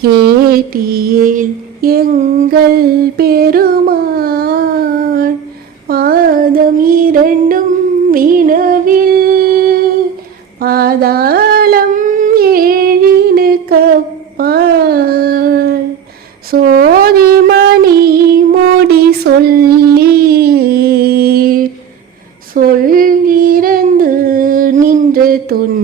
கேட்டியேல் எங்கள் பெருமான் பாதம் இரண்டும் வினவில் பாதாளம் ஏழினு கப்பால் சோதிமணி மொழி சொல்லிறந்து நின்ற தொன்